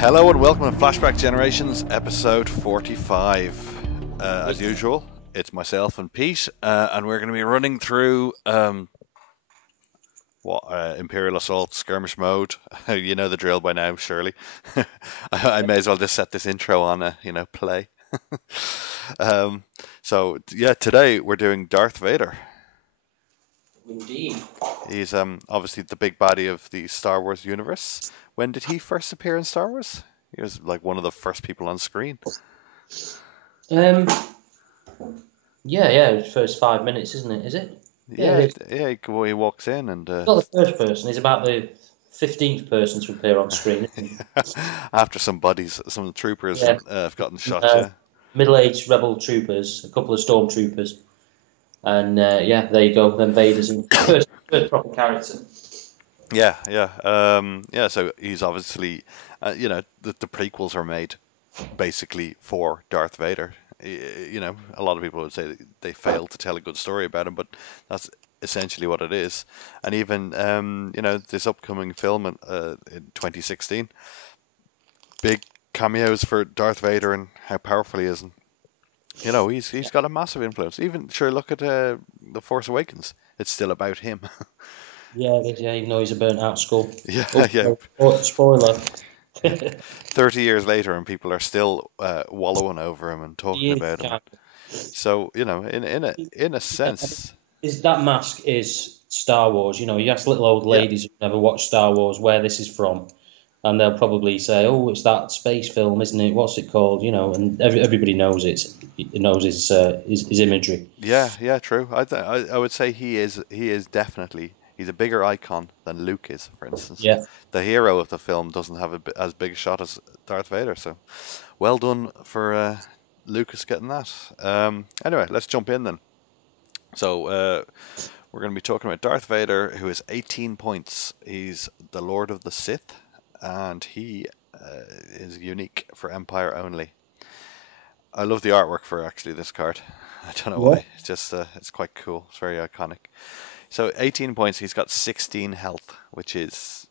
Hello and welcome to Flashback Generations, episode 45. As usual, it's myself and Pete, and we're going to be running through Imperial Assault Skirmish Mode. You know the drill by now, surely. I may as well just set this intro on, play. Today we're doing Darth Vader. Indeed. He's obviously the big baddie of the Star Wars universe. When did he first appear in Star Wars? He was like one of the first people on screen. First 5 minutes, isn't it? Is it? Yeah. He walks in and. He's not the first person. He's about the 15th person to appear on screen. After some troopers have gotten shot. Middle-aged rebel troopers, a couple of stormtroopers, and there you go. Then Vader's in first proper character. So he's obviously, the prequels are made basically for Darth Vader. A lot of people would say that they failed to tell a good story about him, but that's essentially what it is. And even, this upcoming film in 2016, big cameos for Darth Vader and how powerful he is. And, he's got a massive influence. Look at The Force Awakens. It's still about him. Even though he's a burnt-out skull. Spoiler. 30 years later, and people are still wallowing over him and talking about him. So, in a sense, that mask is Star Wars. You ask little old ladies who never watched Star Wars where this is from, and they'll probably say, "Oh, it's that space film, isn't it? What's it called?" And everybody knows his imagery. Yeah, true. I would say he is definitely. He's a bigger icon than Luke is, for instance. Yeah. The hero of the film doesn't have as big a shot as Darth Vader, so well done for Lucas getting that. Anyway, let's jump in then. So we're going to be talking about Darth Vader, who is 18 points. He's the Lord of the Sith, and he is unique for Empire only. I love the artwork for actually this card. I don't know why. It's just it's quite cool. It's very iconic. So 18 points, he's got 16 health, which is,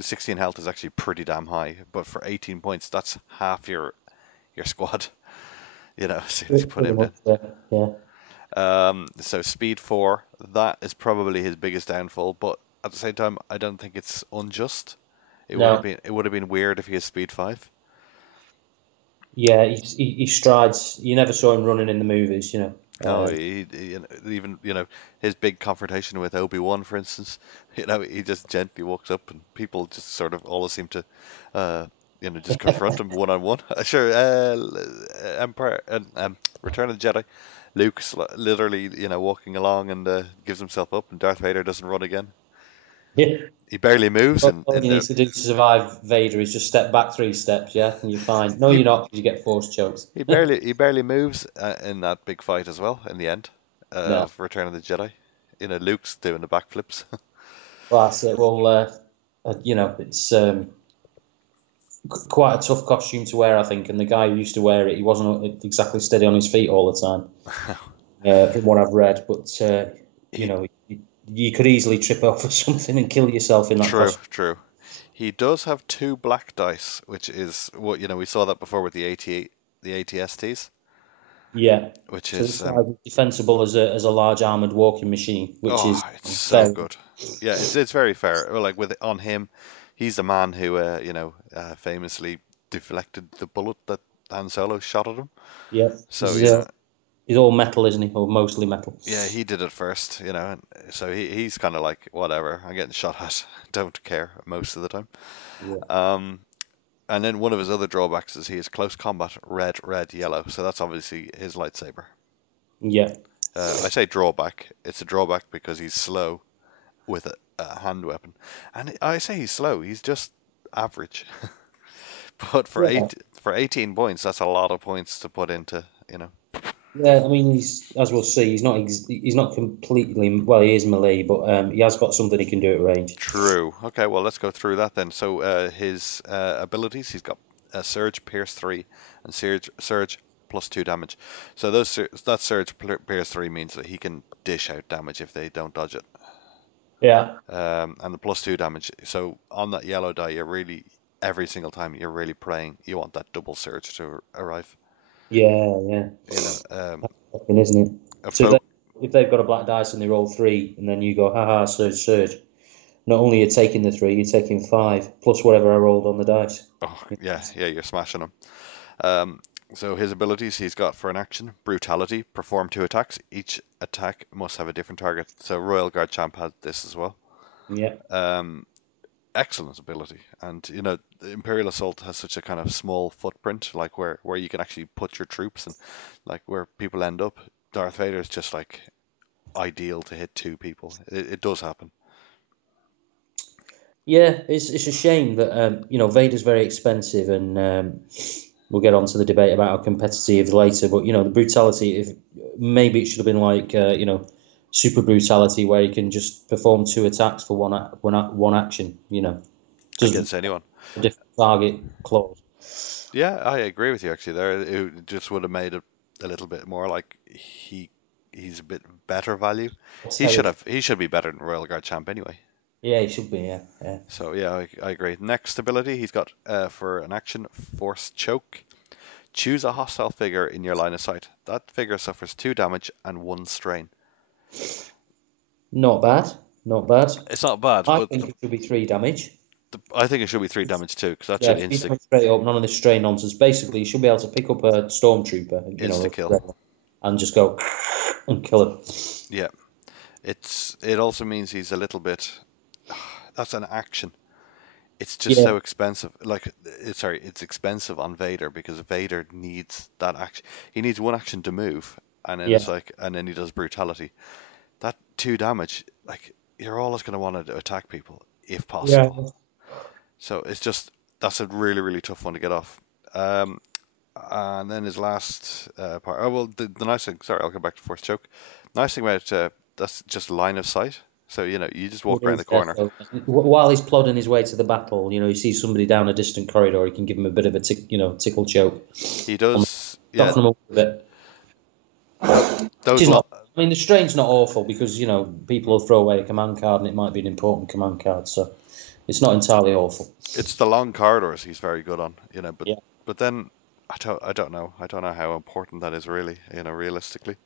16 health is actually pretty damn high. But for 18 points, that's half your squad, as soon as you put him in. So speed 4, that is probably his biggest downfall. But at the same time, I don't think it's unjust. It would have been weird if he has speed 5. Yeah, he strides. You never saw him running in the movies, His big confrontation with Obi-Wan, for instance, he just gently walks up and people just sort of always seem to, just confront him one-on-one. Sure, Empire and Return of the Jedi, Luke's literally, walking along and gives himself up, and Darth Vader doesn't run again. Yeah. He barely moves. All you need to do to survive Vader is just step back 3 steps, and you're fine. No, you're not, because you get force chokes. He barely moves in that big fight as well. In the end of Return of the Jedi, Luke's doing the backflips. Well, that's it. Well, it's quite a tough costume to wear, I think. And the guy who used to wear it, he wasn't exactly steady on his feet all the time. From what I've read, but you could easily trip over something and kill yourself in that costume. True. He does have 2 black dice, which is what we saw that before with the ATSTs. Yeah, which is defensible as a large armored walking machine, which is it's so good. Yeah, it's very fair. Like on him, he's the man who famously deflected the bullet that Han Solo shot at him. Yeah. So he's all metal, isn't he? Or mostly metal. Yeah, he did it first, so he's kind of like, whatever, I'm getting shot at, don't care most of the time. Yeah. And then one of his other drawbacks is he is close combat, red, yellow, so that's obviously his lightsaber. Yeah. I say drawback, it's a drawback because he's slow with a hand weapon. And I say he's slow, he's just average. But for 18 points, that's a lot of points to put into, Yeah, I mean, as we'll see, he's not completely, well, he is melee, but he has got something he can do at range. True. Okay, well, let's go through that then. So his abilities, he's got Surge, Pierce 3, and Surge plus 2 damage. So that Surge, Pierce 3 means that he can dish out damage if they don't dodge it. Yeah. And the plus 2 damage. So on that yellow die, every single time you're really praying you want that double surge to arrive. Yeah. You know, Fucking, isn't it? a So folk. if they've got a black dice and they roll 3, and then you go, haha, surge. Not only are you taking the 3, you're taking 5 plus whatever I rolled on the dice. Oh yeah, you're smashing them. Um, so his abilities he's got for an action: brutality, perform 2 attacks. Each attack must have a different target. So Royal Guard Champ had this as well. Yeah. Um, Excellent ability, and the Imperial Assault has such a kind of small footprint, like where you can actually put your troops and like where people end up. Darth Vader is just like ideal to hit 2 people. It does happen. Yeah, it's a shame that Vader's very expensive, and we'll get on to the debate about how competitive later. But the brutality, if maybe it should have been like super brutality, where you can just perform 2 attacks for one action. Just Against anyone. a different target clause. Yeah, I agree with you actually. There, it just would have made it a little bit more like he's a bit better value. He should be better than Royal Guard Champ anyway. Yeah, he should be. Yeah. So yeah, I agree. Next ability he's got for an action: Force Choke. Choose a hostile figure in your line of sight. That figure suffers 2 damage and 1 strain. Not bad. Not bad. It's not bad, I but think it should be 3 damage. I think it should be 3 damage too, because that Yeah, should 3 damage straight up. None of this strain nonsense. Basically, you should be able to pick up a stormtrooper, insta kill. and just go and kill him. Yeah, it also means he's a little bit. That's an action. It's just so expensive. Like, it's expensive on Vader because Vader needs that action. He needs 1 action to move, and then and then he does brutality. That 2 damage, like, you're always going to want to attack people if possible. So that's a really really tough one to get off. And then his last part. Oh well, the nice thing. Sorry, I'll go back to Force Choke. Nice thing about that's just line of sight. So you just walk around the corner. So, while he's plodding his way to the battle, you see somebody down a distant corridor, he can give him a bit of a tickle choke. He does. Soften him up a bit. The strain's not awful because people will throw away a command card and it might be an important command card, so it's not entirely awful. It's the long corridors he's very good on, but then I don't know how important that is really, realistically.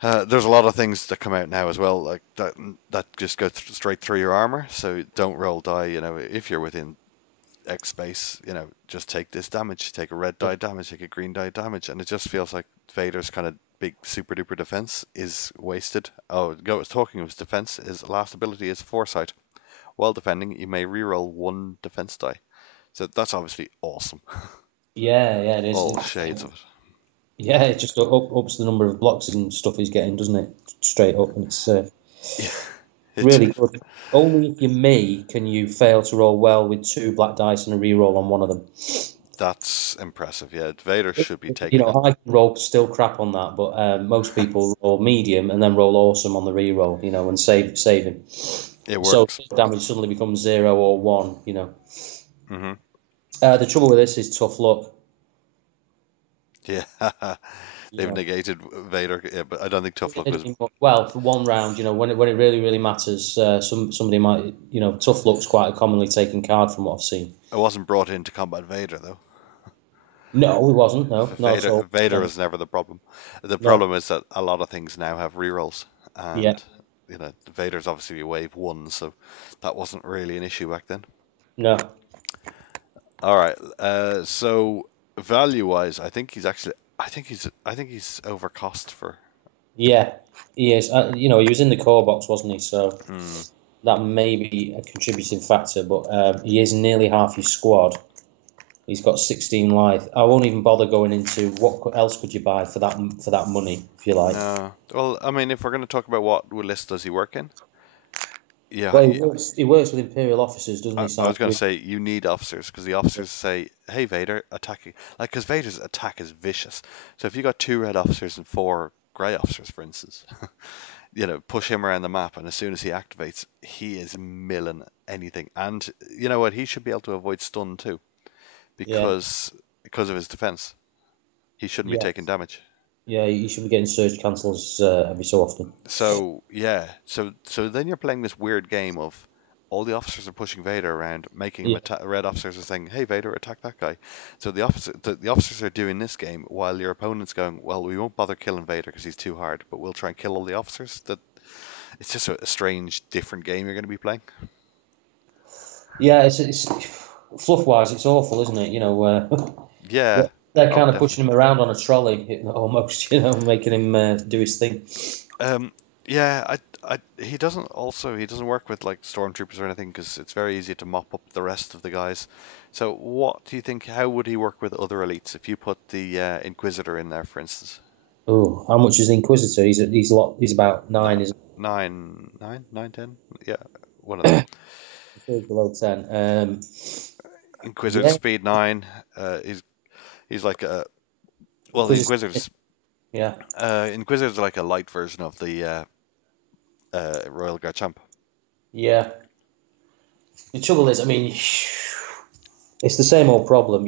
There's a lot of things that come out now as well, like that just go straight through your armor. So don't roll die. If you're within X space, just take this damage. Take a red die damage. Take a green die damage, and it just feels like Vader's kind of big super duper defense is wasted. Oh, talking of his defense, his last ability is Foresight. While defending, you may reroll 1 defense die. So that's obviously awesome. Yeah, it is. All shades of it. Yeah, it just ups the number of blocks and stuff he's getting, doesn't it? Straight up, and it's really good. Only if you're me can you fail to roll well with 2 black dice and a reroll on one of them. That's impressive. Yeah, Vader should be taking. I can roll still crap on that, but most people roll medium and then roll awesome on the reroll. And save him. It works. So damage suddenly becomes 0 or 1. Mm-hmm. The trouble with this is tough luck. Yeah, they've negated Vader. Yeah, but I don't think tough luck was. Well, for 1 round, when it really really matters, somebody might, tough luck's quite a commonly taken card from what I've seen. It wasn't brought in to combat Vader though. No, it wasn't. No, Vader was never the problem. The problem is that a lot of things now have rerolls, and Vader's obviously a wave 1, so that wasn't really an issue back then. No. All right. So value-wise, I think he's overcost for. Yeah, he is. He was in the core box, wasn't he? So that may be a contributing factor, but he is nearly half his squad. He's got 16 life. I won't even bother going into what else could you buy for that money, if you like. No. Well, I mean, if we're going to talk about what list does he work in? Yeah. Well, he works with Imperial officers, doesn't he? I was going to say you need officers because the officers say, "Hey, Vader, attack!" Because Vader's attack is vicious. So if you got 2 red officers and 4 grey officers, for instance, push him around the map, and as soon as he activates, he is milling anything. And you know what? He should be able to avoid stun too, because of his defense. He shouldn't be taking damage. Yeah, you should be getting surge cancels every so often. So yeah, so then you're playing this weird game of all the officers are pushing Vader around, making him Yeah, attack. Red officers are saying, "Hey, Vader, attack that guy." So the officers are doing this game while your opponent's going, "Well, we won't bother killing Vader because he's too hard, but we'll try and kill all the officers." That it's just a strange, different game you're going to be playing. yeah. It's fluff wise, it's awful, isn't it? Yeah. They're Oh, kind of definitely. pushing him around on a trolley almost, making him do his thing. Yeah, he doesn't work with like stormtroopers or anything because it's very easy to mop up the rest of the guys. So what do you think? How would he work with other elites if you put the Inquisitor in there, for instance? Oh, how much is the Inquisitor? He's a lot. He's about No, nine. Is nine, 10. Yeah, one of them. below 10. Inquisitor Yeah, speed 9. He's like a well, the Inquisitor. Inquisitors. Yeah, Inquisitors are like a light version of the Royal Garchamp. yeah. The trouble is, I mean, it's the same old problem.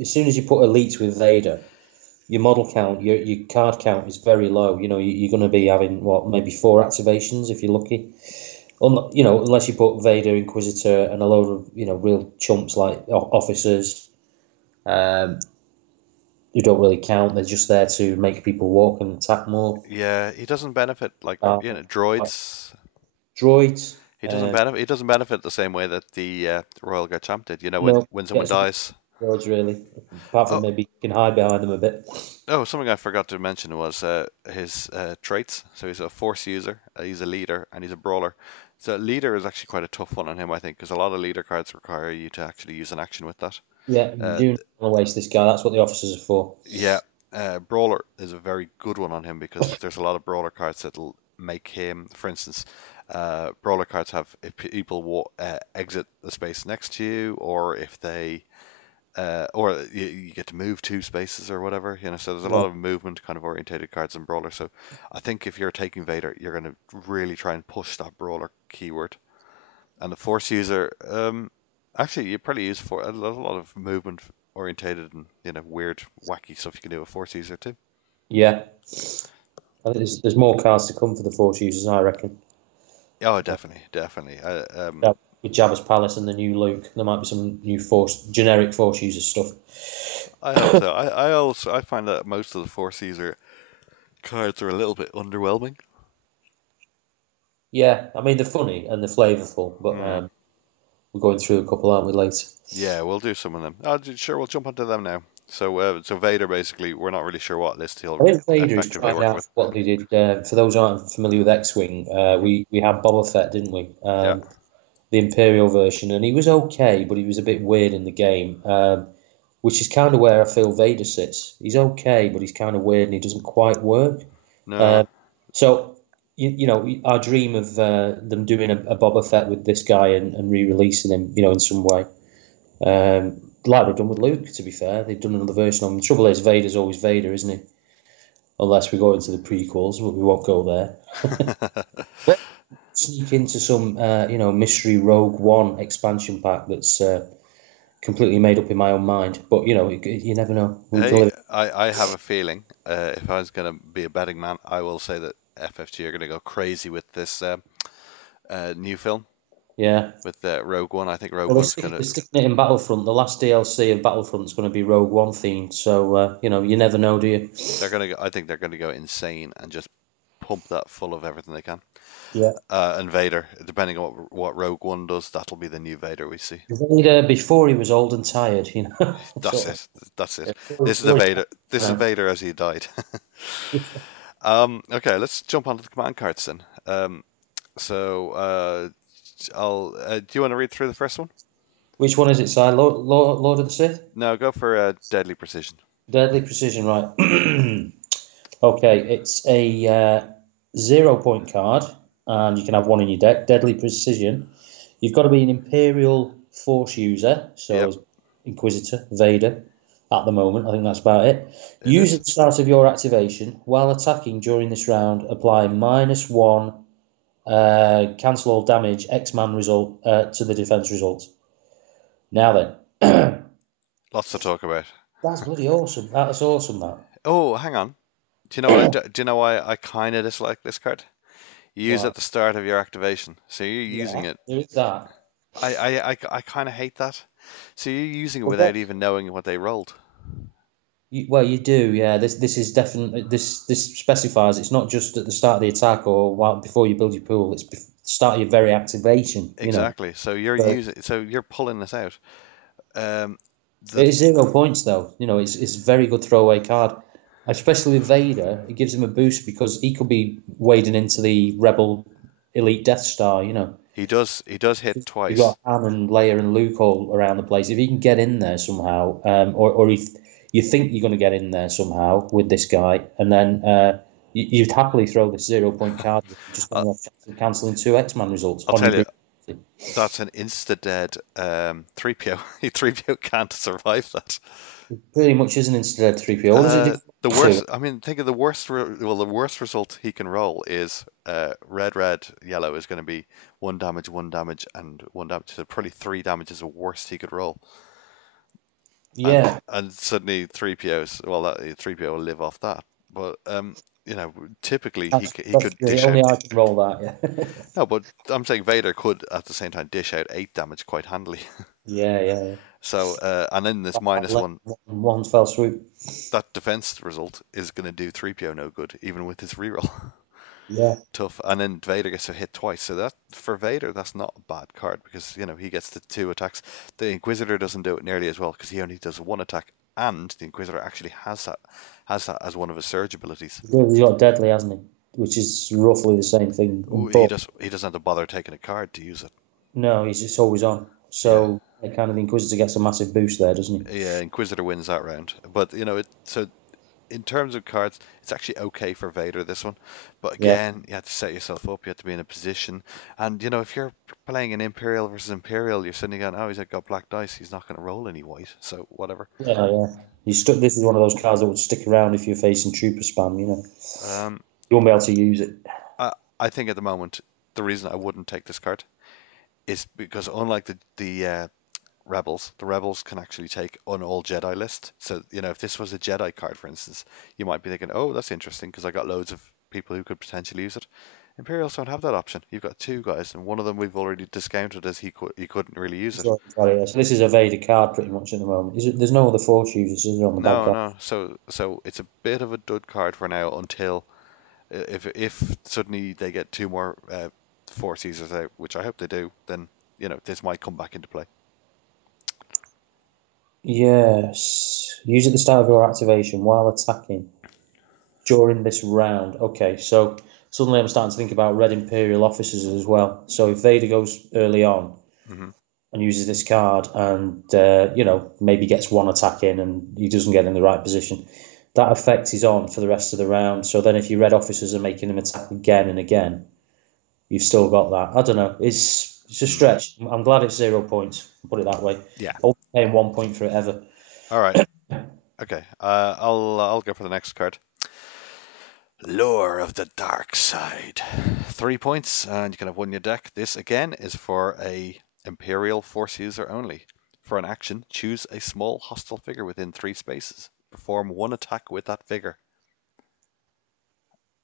As soon as you put elites with Vader, your model count, your card count is very low. You're going to be having what, maybe 4 activations if you're lucky. Unless you put Vader, Inquisitor, and a load of real chumps like officers, um, who don't really count. They're just there to make people walk and attack more. Yeah, he doesn't benefit like Uh, droids. Droids, He doesn't benefit the same way that the Royal Garchamp did. no, When someone gets dies. droids really. Apart from Oh, maybe you can hide behind them a bit. oh, something I forgot to mention was his traits. So he's a Force user, he's a leader, and he's a brawler. So leader is actually quite a tough one on him, I think, because a lot of leader cards require you to actually use an action with that. Yeah, you Uh, do not want to waste this guy. That's what the officers are for. yeah, brawler is a very good one on him because there's a lot of brawler cards that'll make him, for instance, brawler cards have if people exit the space next to you, or if they or you get to move 2 spaces or whatever, so there's a Yeah, lot of movement kind of orientated cards in Brawler. So I think if you're taking Vader, you're going to really try and push that Brawler keyword. And the Force user, actually, you probably use for a lot of movement orientated and weird, wacky stuff you can do with Force user too. yeah. I think there's more cards to come for the Force users, I reckon. Oh, definitely, definitely. Yeah, with Jabba's Palace and the new Luke, there might be some new generic Force user stuff. I hope so. I find that most of the Force user cards are a little bit underwhelming. Yeah, I mean they're funny and they're flavourful, but Hmm. we're going through a couple, aren't we, later? Yeah, we'll do some of them. Sure, we'll jump onto them now. So Vader, basically, we're not really sure what list I he'll think Vader is effectively trying work out with. what they did. For those who aren't familiar with X-Wing, we had Boba Fett, didn't we? Yeah, The Imperial version, and he was okay, but he was a bit weird in the game, which is kind of where I feel Vader sits. He's okay, but he's kind of weird and he doesn't quite work. no, Um, so, I dream of them doing a Boba Fett with this guy and re-releasing him, in some way. Like they've done with Luke, to be fair. They've done another version of him. The trouble is, Vader's always Vader, isn't he? Unless we go into the prequels, but we won't go there. Let's sneak into some, mystery Rogue One expansion pack that's completely made up in my own mind. But, you never know. We can hey, live. I have a feeling if I was going to be a betting man, I will say that FFG are going to go crazy with this new film Yeah. with Rogue One. I think Rogue Well, One's going they're to. sticking it in Battlefront. The last DLC of Battlefront's going to be Rogue One themed. So, you never know, do you? I think they're going to go insane and just pump that full of everything they can. Yeah. And Vader, depending on what Rogue One does, that'll be the new Vader we see. Vader before he was old and tired. That's Sort it. That's it. of. This is the Vader. This is Vader as he died. Okay, let's jump onto the command cards then. So I'll. Do you want to read through the first one? Which one is it, Si? Lord of the Sith? No, go for deadly precision. Deadly Precision, right. Okay, it's a 0 point card, and you can have one in your deck. Deadly Precision. You've got to be an Imperial Force user, so Yep, as Inquisitor, Vader, at the moment. I think that's about it. it Use is. at the start of your activation. While attacking during this round, apply -1, cancel all damage, X-Man result to the defense result. Now then. Lots to talk about. That's bloody awesome. That's awesome, that. Oh, hang on. Do you know what? Do you know why I kind of dislike this card? You use it Right. at the start of your activation, so you're using Yeah, it. there is that. I kind of hate that. So you're using it Well, without even knowing what they rolled. well, you do, yeah. This is definitely this specifies it's not just at the start of the attack or while before you build your pool. It's start of your very activation. Exactly. So you're So using. So you're pulling this out. Um, it the is 0 points though. It's a very good throwaway card, especially with Vader. It gives him a boost because he could be wading into the Rebel Elite Death Star. he does hit You've twice. got Han and Leia and Luke all around the place. If he can get in there somehow, or if you think you're going to get in there somehow with this guy, and then you'd happily throw this 0 point card. You just I'll, don't have a chance of cancelling two X-Man results I'll on your tell you, big. that's an insta dead 3PO. 3PO can't survive that. Pretty much isn't instead 3PO. What does it The do? worst. I mean, think of the worst. Well, the worst result he can roll is red, red, yellow is going to be 1 damage, 1 damage, and 1 damage. So probably 3 damage is the worst he could roll. And Yeah, suddenly 3POs. Well, that 3PO will live off that. But typically he that's could the dish out. only I can roll that. Yeah, No, but I'm saying Vader could at the same time dish out 8 damage quite handily. yeah, yeah. So and then this minus one, One fell swoop. that defense result is going to do 3PO no good, even with his reroll. Yeah. Tough. And then Vader gets to hit twice. So that for Vader, that's not a bad card because he gets the 2 attacks. The Inquisitor doesn't do it nearly as well because he only does 1 attack, and the Inquisitor actually has that as one of his surge abilities. He's got deadly, hasn't he? Which is roughly the same thing. He doesn't have to bother taking a card to use it. No, he's just always on. Yeah. So kind of the Inquisitor gets a massive boost there, doesn't he? Yeah, Inquisitor wins that round. But so in terms of cards, it's actually okay for Vader this one. But Yeah. again, you have to set yourself up. You have to be in a position. And if you're playing an Imperial versus Imperial, you're sitting going, oh, he's got black dice. He's not going to roll any white. So whatever. Yeah, yeah. This is one of those cards that would stick around if you're facing trooper spam. Um, You won't be able to use it. I think at the moment the reason I wouldn't take this card is because unlike the rebels, the rebels can actually take an all Jedi list. So if this was a Jedi card, for instance, you might be thinking, oh, that's interesting because I got loads of people who could potentially use it. Imperials don't have that option. You've got two guys, and one of them we've already discounted as he couldn't really use it. So this is a Vader card pretty much at the moment. There's no other Force users is there, on the bad No, guy? no. So it's a bit of a dud card for now until if suddenly they get two more Force users out, which I hope they do, then this might come back into play. Yes. Use at the start of your activation while attacking during this round. Okay, so suddenly I'm starting to think about Red Imperial officers as well. So if Vader goes early on Hmm. and uses this card and, maybe gets one attack in and he doesn't get in the right position, that effect is on for the rest of the round. So then if your Red officers are making him attack again and again, you've still got that. I don't know. It's a stretch. I'm glad it's 0 points. Put it that way. Yeah. I'll be paying 1 point for it ever. All right. Okay. I'll go for the next card. Lore of the Dark Side. 3 points, and you can have one in your deck. This again is for a Imperial Force user only. For an action, choose a small hostile figure within 3 spaces. Perform one attack with that figure.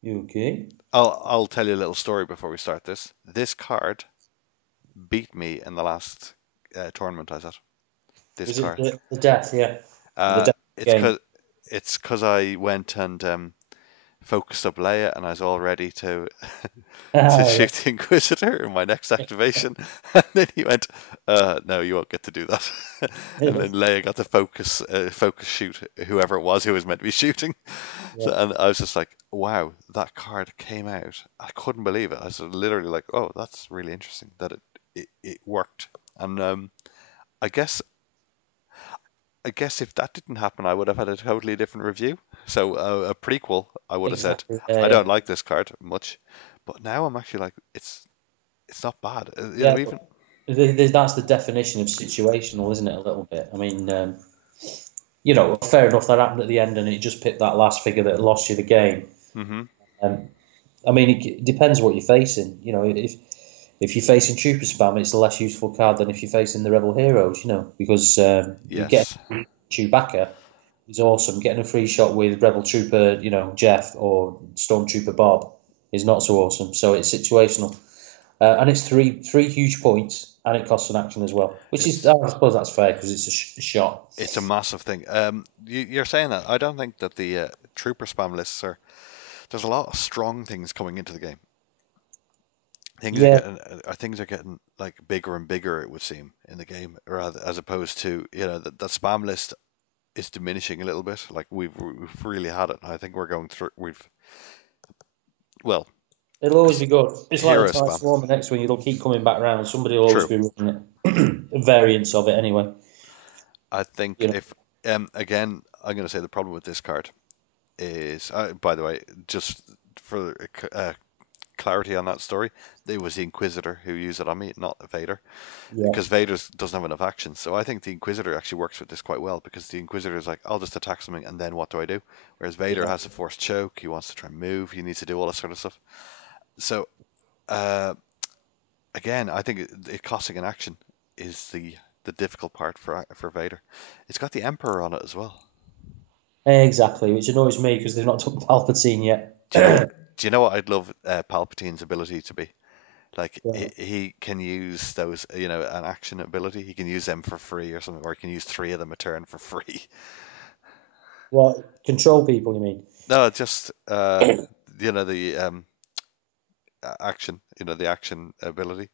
You okay? I'll tell you a little story before we start this. This card beat me in the last tournament I was at. This Was it card. the death? Yeah. The death game. It's because I went and focused up Leia, and I was all ready to to shoot the Inquisitor in my next activation. And then he went, "No, you won't get to do that." And then Leia got to focus shoot whoever it was who was meant to be shooting. So, and I was just like, "Wow, that card came out! I couldn't believe it." I was literally like, "Oh, that's really interesting that it worked." And I guess if that didn't happen, I would have had a totally different review. So a prequel, I would have said, Exactly. I don't like this card much, but now I'm actually like, it's not bad. Yeah, Even that's the definition of situational, isn't it? A little bit. I mean, fair enough. That happened at the end, and it just picked that last figure that lost you the game. hmm I mean, it depends what you're facing. If you're facing trooper spam, it's a less useful card than if you're facing the rebel heroes. Because you get yes, Chewbacca is awesome. Getting a free shot with rebel trooper, Jeff or stormtrooper Bob is not so awesome. So it's situational, and it's three huge points, and it costs an action as well, which is It's I suppose that's fair because it's a shot. it's a massive thing. You're saying that. I don't think that the trooper spam lists are. There's a lot of strong things coming into the game. Yeah, Things are getting like bigger and bigger. It would seem in the game, rather as opposed to the spam list is diminishing a little bit. Like we've really had it. I think we're going through. Well, it'll always be good. It's like hero the Tide spam. Swarm. The next one, it'll keep coming back round. Somebody will always True. be running it. Variants of it anyway. I think You know. if again, I'm going to say the problem with this card is. By the way, just for clarity on that story, it was the Inquisitor who used it on me, not Vader, Yeah. because Vader doesn't have enough action. So I think the Inquisitor actually works with this quite well because the Inquisitor is like, I'll just attack something and then what do I do? Whereas Vader Yeah. has a forced choke, he wants to try and move, he needs to do all this sort of stuff. So uh, again, I think it costing an action is the difficult part for Vader. It's got the Emperor on it as well. Exactly, which annoys me because they've not took Palpatine yet. Do you know? Do you know what I'd love Palpatine's ability to be? Like Yeah. he can use those, an action ability. He can use them for free or something, or he can use three of them a turn for free. Well, control people, you mean? No, just the action, the action ability.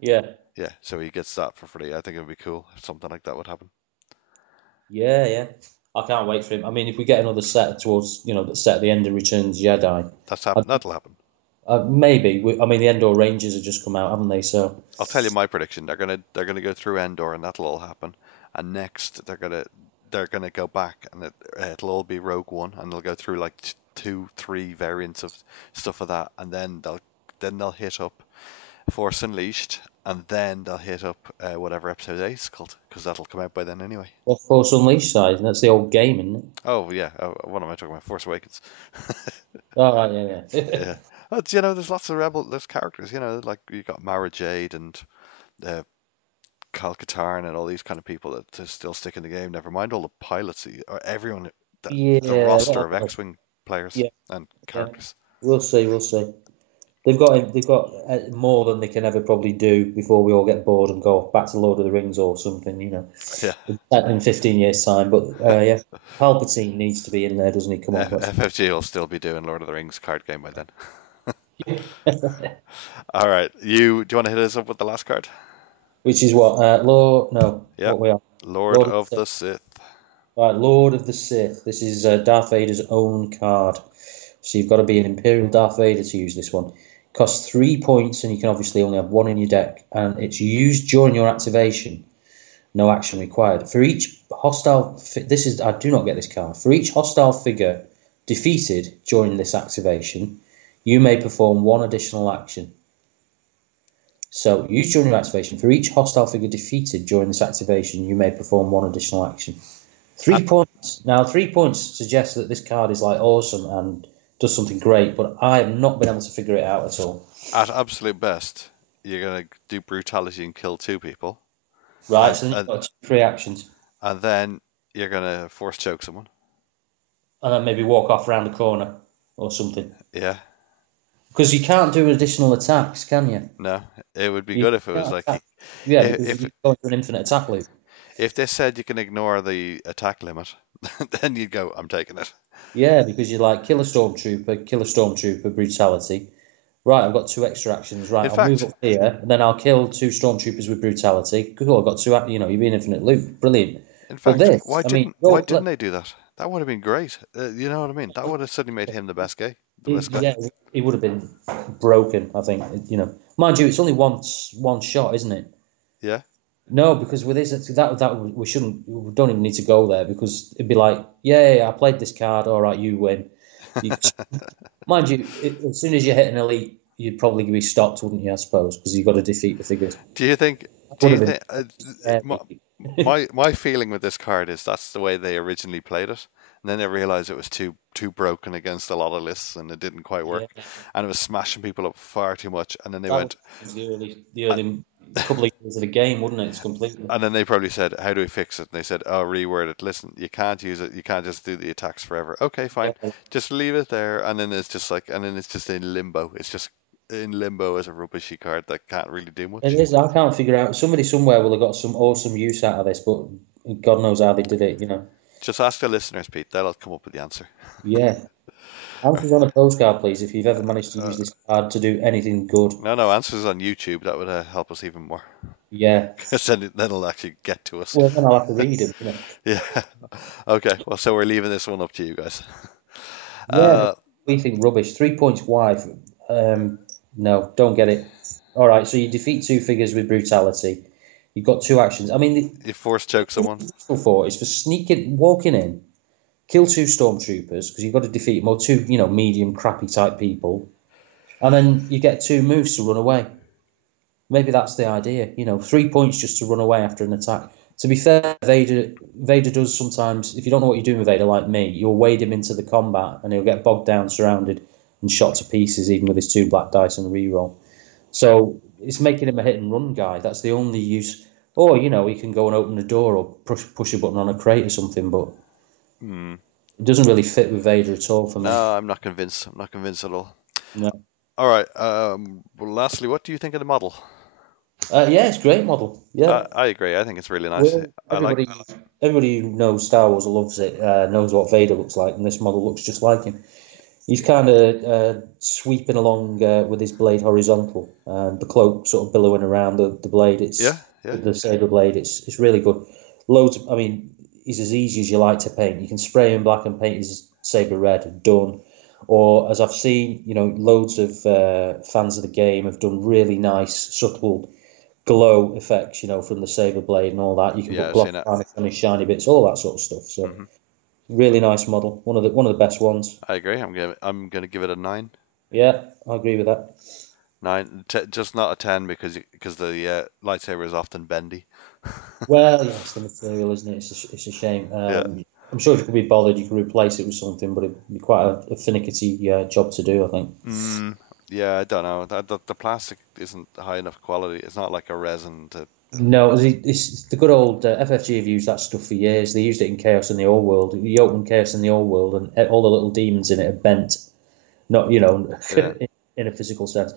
Yeah. Yeah, so he gets that for free. I think it would be cool if something like that would happen. Yeah, yeah. I can't wait for him. I mean, if we get another set towards, the set at the end of Returns Jedi, That's I, happen. That'll happen. maybe. I mean, the Endor Rangers have just come out, haven't they? So, I'll tell you my prediction. They're gonna go through Endor, and that'll all happen. And next, they're gonna go back, and it'll all be Rogue One, and they'll go through like two, three variants of stuff of that, and then they'll hit up Force Unleashed, and then they'll hit up whatever episode 8 is called, because that'll come out by then anyway. well, Force Unleashed side, that's the old game, isn't it? Oh yeah, what am I talking about? Force Awakens. Oh, right, yeah, yeah. Yeah. There's lots of there's characters. Like you got Mara Jade and uh, Kyle Katarn and all these kind of people that still stick in the game. Never mind all the pilots, or everyone, the Yeah, roster of X-wing players yeah, and yeah. characters. We'll see, we'll see. They've got more than they can ever probably do before we all get bored and go back to Lord of the Rings or something, Yeah. in 15 years' time. But yeah, Palpatine needs to be in there, doesn't he? Come on, FFG will still be doing Lord of the Rings card game by then. let's. All right, do you want to hit us up with the last card? Which is what Lord? No, Yep, what we are. Lord Lord of of the the Sith. Sith. Right, Lord of the Sith. This is Darth Vader's own card. So you've got to be an Imperial Darth Vader to use this one. Costs 3 points, and you can obviously only have one in your deck, and it's used during your activation. No action required. For each hostile, I do not get this card. For each hostile figure defeated during this activation, you may perform one additional action. So, use during your activation. For each hostile figure defeated during this activation, you may perform one additional action. 3 points. Now, 3 points suggests that this card is like awesome and does something great, but I have not been able to figure it out at all. At absolute best, you're gonna do brutality and kill two people. Right, And, so then you've and, got 3 actions. and then you're gonna force choke someone. And then maybe walk off around the corner or something. Yeah. Because you can't do additional attacks, can you? No, it would be You good if it was can't like attack. Yeah, because if you go into an infinite attack loop. if they said you can ignore the attack limit, then you'd go, I'm taking it. Yeah, because you're like kill a stormtrooper, brutality. Right, I've got 2 extra actions. Right, In I'll move fact, up here, and then I'll kill 2 stormtroopers with brutality. Cool, I've got two. You'll be an infinite loop. Brilliant. in But fact, this, why I mean, didn't why didn't they do that? That would have been great. You know what I mean? That would have suddenly made him the best guy. The best guy. yeah, he would have been broken. I think. Mind you, it's only one shot, isn't it? Yeah. No, because with this, that we don't even need to go there because it'd be like, yeah, I played this card. All right, you win. Mind you, as soon as you hit an elite, you'd probably be stopped, wouldn't you? I suppose because you've got to defeat the figures. Do you think? Do Would you have been think? My feeling with this card is that's the way they originally played it, and then they realized it was too broken against a lot of lists, and it didn't quite work, yeah, and it was smashing people up far too much, and then they that went. was the Uh, early a couple of years of the game, wouldn't it? It's completely. And then they probably said, "How do we fix it?" And they said, "Oh, reword it. Listen, you can't use it. You can't just do the attacks forever. Okay, fine. Yeah. Just leave it there." And then it's just like, and then it's just in limbo. It's just in limbo as a rubbishy card that can't really do It much. is. I can't figure out. Somebody somewhere will have got some awesome use out of this, but God knows how they did it. Just ask the listeners, Pete. They'll come up with the answer. Yeah. Answers on a postcard, please. If you've ever managed to use this card to do anything good. No, answers on YouTube. That would help us even more. Yeah. Because then it'll actually get to us. Well, then I'll have to read them. Yeah. Okay. Well, so we're leaving this one up to you guys. Yeah. We think rubbish. 3 points wide. No, don't get it. All right. So you defeat 2 figures with brutality. You've got 2 actions. I mean, you force choke someone. For is for walking in, kill 2 stormtroopers because you've got to defeat them, or 2, medium crappy type people, and then you get 2 moves to run away. Maybe that's the idea. 3 points just to run away after an attack. To be fair, Vader does sometimes. If you don't know what you're doing with Vader, like me, you'll wade him into the combat, and he'll get bogged down, surrounded, and shot to pieces, even with his 2 black dice and reroll. So it's making him a hit and run guy. That's the only use. Or he can go and open the door or push a button on a crate or something. But it doesn't really fit with Vader at all for me. No, I'm not convinced. I'm not convinced at all. No. All right. Well, lastly, what do you think of the model? Yeah, it's a great model. Yeah, I agree. I think it's really nice. Everybody who knows Star Wars loves it. Knows what Vader looks like, and this model looks just like him. He's kind of sweeping along with his blade horizontal, and the cloak sort of billowing around the blade. It's the saber blade. It's really good. Loads. I mean, he's as easy as you like to paint. You can spray him black and paint his saber red. Done. Or as I've seen, loads of fans of the game have done really nice, subtle glow effects, from the saber blade and all that. You can put gloss on his shiny bits, all that sort of stuff. So, really nice model. One of the best ones. I agree. I'm gonna give it a 9. Yeah, I agree with that. 9, just not a 10 because the lightsaber is often bendy. Well, yeah, it's the material, isn't it? It's a shame. I'm sure if you could be bothered, you could replace it with something, but it'd be quite a finicky job to do, I think. Yeah, I don't know. The plastic isn't high enough quality. It's not like a resin to. No, it's the good old FFG have used that stuff for years. They used it in Chaos in the Old World. You open Chaos in the Old World, and all the little demons in it are bent, not in a physical sense.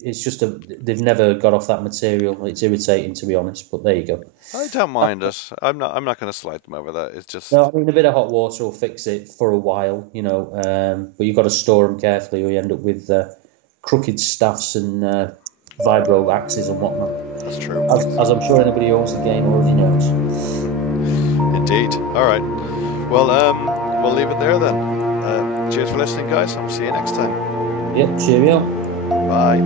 It's just they've never got off that material. It's irritating, to be honest, but there you go. I don't mind it. I'm not going to slide them over that. It's just no. I mean, a bit of hot water will fix it for a while, but you've got to store them carefully, or you end up with crooked staffs and vibro axes and whatnot. That's true. As I'm sure anybody who owns the game already knows. Indeed. All right. Well, we'll leave it there then. Cheers for listening, guys. I'll see you next time. Yep. Cheerio. Bye.